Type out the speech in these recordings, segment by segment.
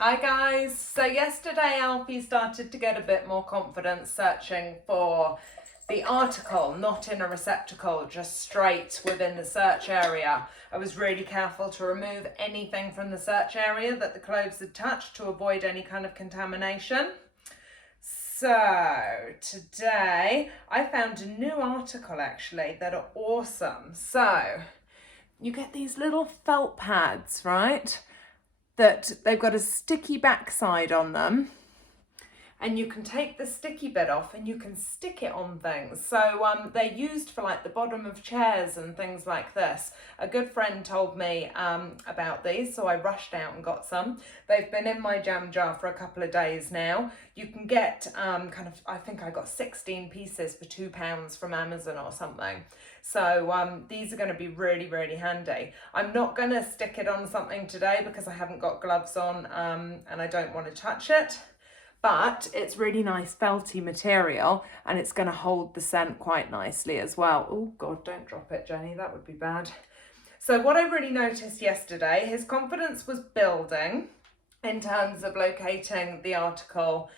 Hi guys, so yesterday Alfie started to get a bit more confidence searching for the article, not in a receptacle, just straight within the search area. I was really careful to remove anything from the search area that the cloves had touched to avoid any kind of contamination. So today I found a new article actually that are awesome. So you get these little felt pads, right? That they've got a sticky backside on them, and you can take the sticky bit off and you can stick it on things. So they're used for like the bottom of chairs and things like this. A good friend told me about these, so I rushed out and got some. They've been in my jam jar for a couple of days now. You can get I think I got 16 pieces for £2 from Amazon or something. So these are going to be really, really handy. I'm not going to stick it on something today because I haven't got gloves on and I don't want to touch it. But it's really nice felty material and it's going to hold the scent quite nicely as well. Oh God, don't drop it, Jenny, that would be bad. So what I really noticed yesterday, his confidence was building in terms of locating the article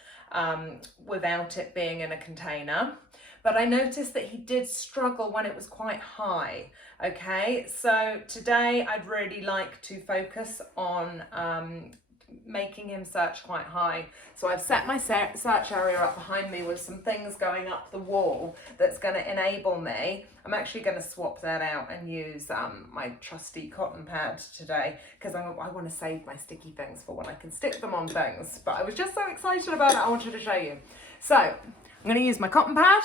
without it being in a container. But I noticed that he did struggle when it was quite high. Okay, so today I'd really like to focus on making him search quite high. So I've set my search area up behind me with some things going up the wall that's going to enable me. I'm actually going to swap that out and use my trusty cotton pad today because I want to save my sticky things for when I can stick them on things. But I was just so excited about it, I wanted to show you. So I'm going to use my cotton pad.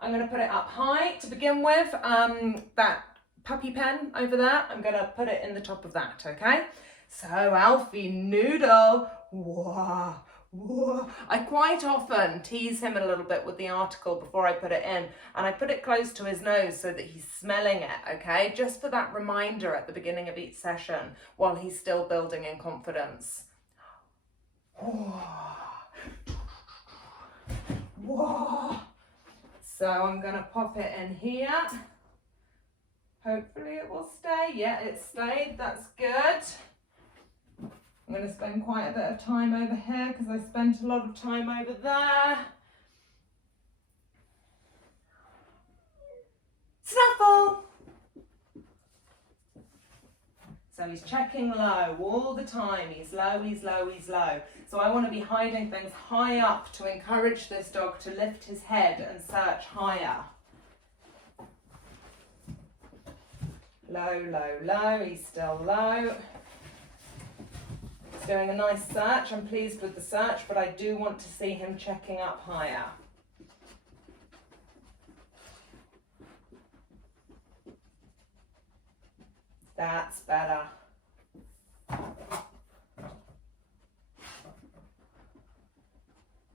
I'm going to put it up high to begin with. That puppy pen over there, I'm going to put it in the top of that, okay? So Alfie Noodle, whoa, whoa. I quite often tease him a little bit with the article before I put it in, and I put it close to his nose so that he's smelling it, okay? Just for that reminder at the beginning of each session while he's still building in confidence. Whoa. Whoa. So I'm going to pop it in here. Hopefully it will stay. Yeah, it stayed. That's good. I'm going to spend quite a bit of time over here because I spent a lot of time over there. Snuffle! So he's checking low all the time. He's low, he's low, he's low. So I want to be hiding things high up to encourage this dog to lift his head and search higher. Low, low, low. He's still low. He's doing a nice search. I'm pleased with the search, but I do want to see him checking up higher. That's better.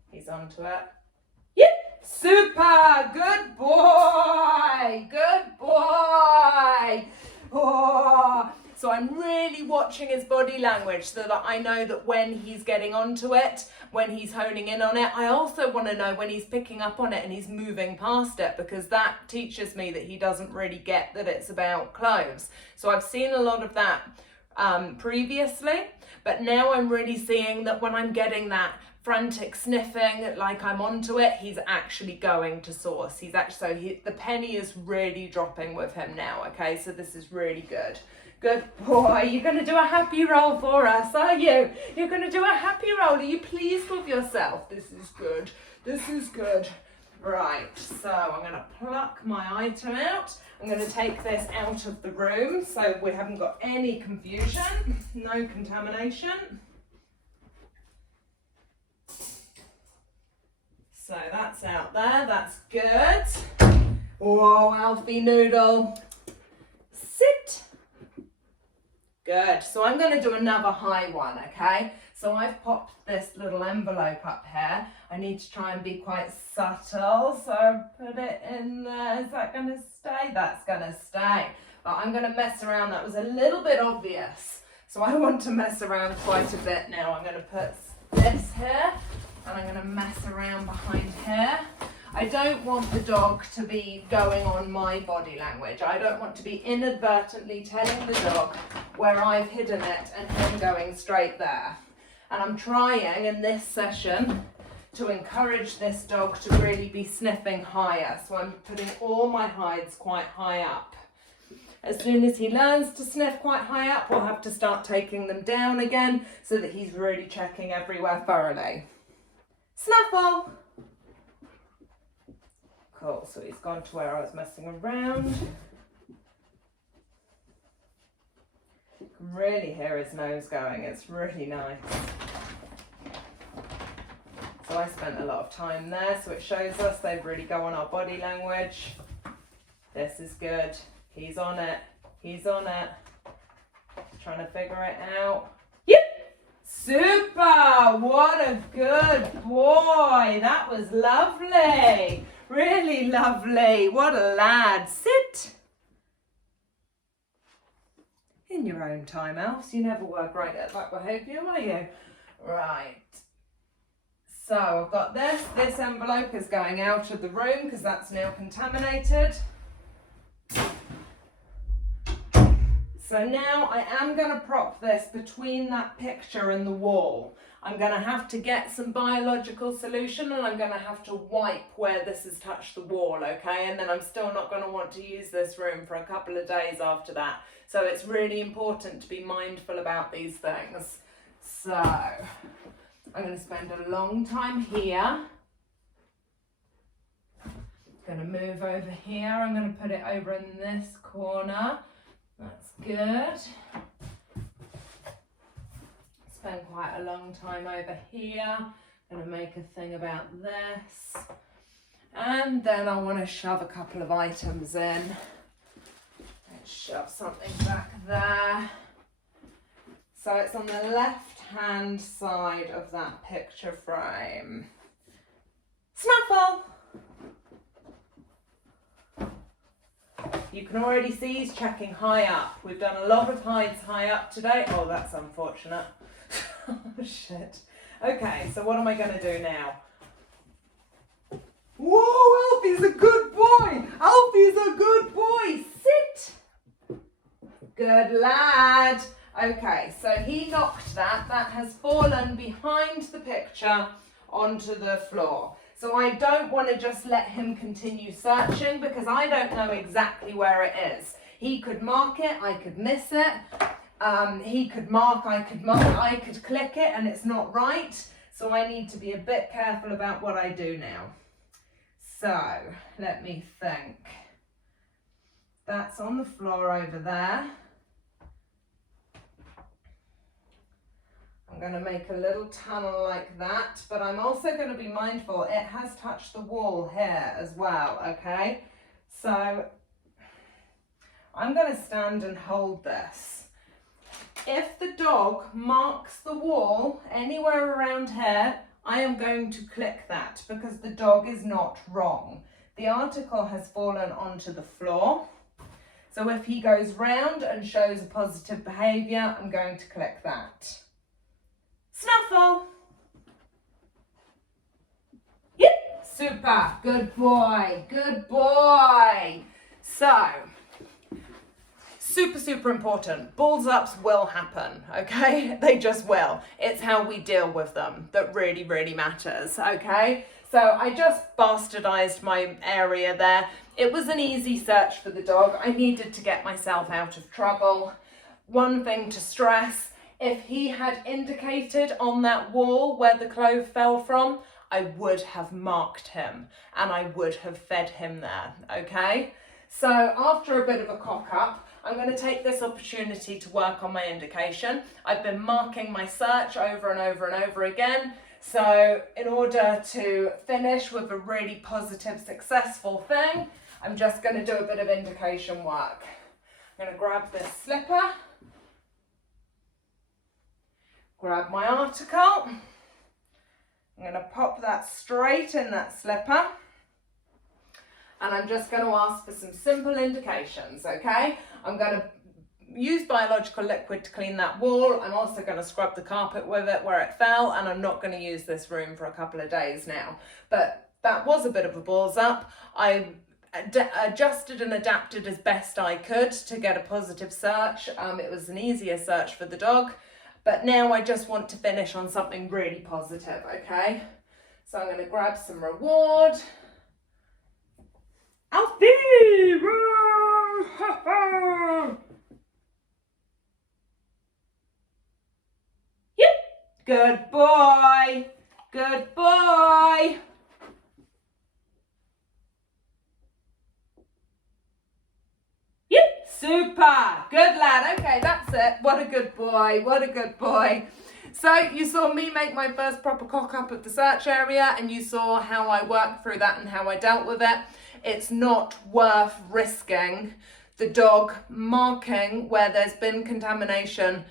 He's onto it. Yep, super, good boy, good boy. Oh. So I'm really watching his body language so that I know that when he's getting onto it, when he's honing in on it. I also want to know when he's picking up on it and he's moving past it, because that teaches me that he doesn't really get that it's about cloves. So I've seen a lot of that previously, but now I'm really seeing that when I'm getting that frantic sniffing, like I'm onto it, he's actually going to source. He's actually, the penny is really dropping with him now, okay? So this is really good. Good boy. You're going to do a happy roll for us, are you? You're going to do a happy roll. Are you pleased with yourself? This is good. This is good. Right, so I'm going to pluck my item out. I'm going to take this out of the room so we haven't got any confusion, no contamination. So that's out there, that's good. Whoa, Alfie Noodle. Sit. Good, so I'm going to do another high one, okay? So I've popped this little envelope up here. I need to try and be quite subtle, so put it in there. Is that going to stay? That's going to stay. But I'm going to mess around. That was a little bit obvious. So I want to mess around quite a bit now. I'm going to put this here, and I'm going to mess around behind here. I don't want the dog to be going on my body language. I don't want to be inadvertently telling the dog where I've hidden it and him going straight there. And I'm trying in this session to encourage this dog to really be sniffing higher. So I'm putting all my hides quite high up. As soon as he learns to sniff quite high up, we'll have to start taking them down again so that he's really checking everywhere thoroughly. Snuffle! Cool, so he's gone to where I was messing around. You can really hear his nose going, it's really nice. So I spent a lot of time there, so it shows us they really go on our body language. This is good. He's on it. He's on it. Trying to figure it out. Yep. Super. What a good boy. That was lovely. Really lovely. What a lad. Sit. In your own time, Elves. You never were great at that behaviour, were you? Right. So I've got this. This envelope is going out of the room because that's now contaminated. So now I am going to prop this between that picture and the wall. I'm going to have to get some biological solution and I'm going to have to wipe where this has touched the wall, okay? And then I'm still not going to want to use this room for a couple of days after that. So it's really important to be mindful about these things. So I'm going to spend a long time here. I'm going to move over here. I'm going to put it over in this corner. That's good. Spend quite a long time over here. Going to make a thing about this. And then I want to shove a couple of items in. Let's shove something back there. So it's on the left-hand side of that picture frame. Snuffle! You can already see he's checking high up. We've done a lot of hides high up today. Oh, that's unfortunate. Oh, shit. Okay, so what am I going to do now? Whoa, Alfie's a good boy. Alfie's a good boy. Sit. Good lad. Okay, so he knocked that. That has fallen behind the picture onto the floor. So I don't want to just let him continue searching because I don't know exactly where it is. He could mark it, I could miss it. He could mark, I could click it and it's not right. So I need to be a bit careful about what I do now. So let me think. That's on the floor over there. I'm going to make a little tunnel like that, but I'm also going to be mindful it has touched the wall here as well, okay? So I'm going to stand and hold this. If the dog marks the wall anywhere around here, I am going to click that because the dog is not wrong. The article has fallen onto the floor. So if he goes round and shows a positive behaviour, I'm going to click that. Snuffle. Yep, super, good boy, good boy. So, super important. Balls ups will happen, okay? They just will. It's how we deal with them that really matters, okay? So I just bastardized my area there. It was an easy search for the dog. I needed to get myself out of trouble. One thing to stress, if he had indicated on that wall where the clove fell from, I would have marked him and I would have fed him there, okay? So after a bit of a cock up, I'm going to take this opportunity to work on my indication. I've been marking my search over and over again. So in order to finish with a really positive, successful thing, I'm just going to do a bit of indication work. I'm going to grab this slipper. Grab my article. I'm going to pop that straight in that slipper. And I'm just going to ask for some simple indications, okay? I'm going to use biological liquid to clean that wall. I'm also going to scrub the carpet with it where it fell, and I'm not going to use this room for a couple of days now. But that was a bit of a balls up. I adjusted and adapted as best I could to get a positive search. It was an easier search for the dog. But now I just want to finish on something really positive, okay? So I'm going to grab some reward. Alfie! Yep. Good boy. Good boy. Yep. Super. Good lad. Okay, that's it. What a good boy. What a good boy. So you saw me make my first proper cock up of the search area, and you saw how I worked through that and how I dealt with it. It's not worth risking the dog marking where there's been contamination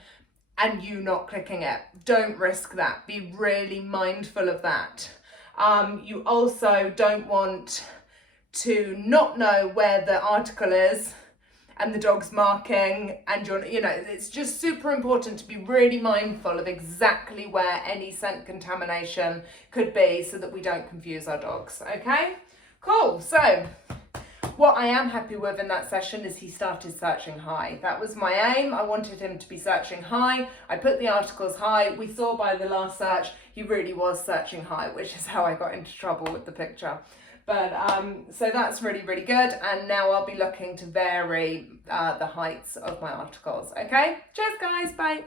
and you not clicking it. Don't risk that. Be really mindful of that. You also don't want to not know where the article is and the dog's marking, and it's just super important to be really mindful of exactly where any scent contamination could be so that we don't confuse our dogs, okay? Cool, so what I am happy with in that session is he started searching high. That was my aim. I wanted him to be searching high. I put the articles high. We saw by the last search, he really was searching high, which is how I got into trouble with the picture. But so that's really, really good. And now I'll be looking to vary the heights of my articles. Okay, cheers guys, bye.